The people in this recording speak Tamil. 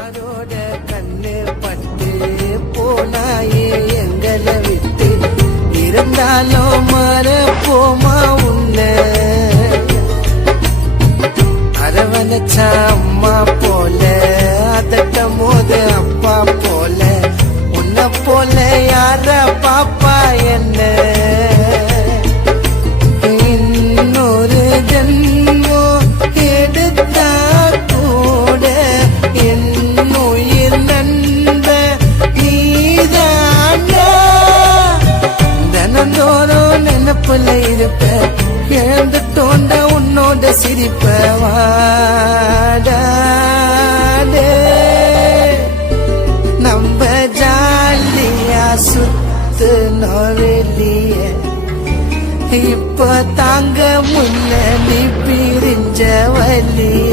யாரோட கண்ணு பட்டு போனாயே எங்களை விட்டு இருந்தாலும் மறப்போமா உன்ன அரவணைச்சா அம்மா போல அதட்டும் போது அப்பா போல உன்னை போல யார பாப்பா என்ன இன்னொரு ஜன்மோ எடுத்தா கூட என்னுயிர் நண்ப நீதானா தினந்தோறும் நினைப்புல இருப்ப எழுந்து தோண்ட உன்னோட சிரிப்ப வாடாடே நம்ம ஜாலியா சுத்து நோவெளிய இப்ப தாங்க முன்ன நீ பிரிஞ்ச வலிய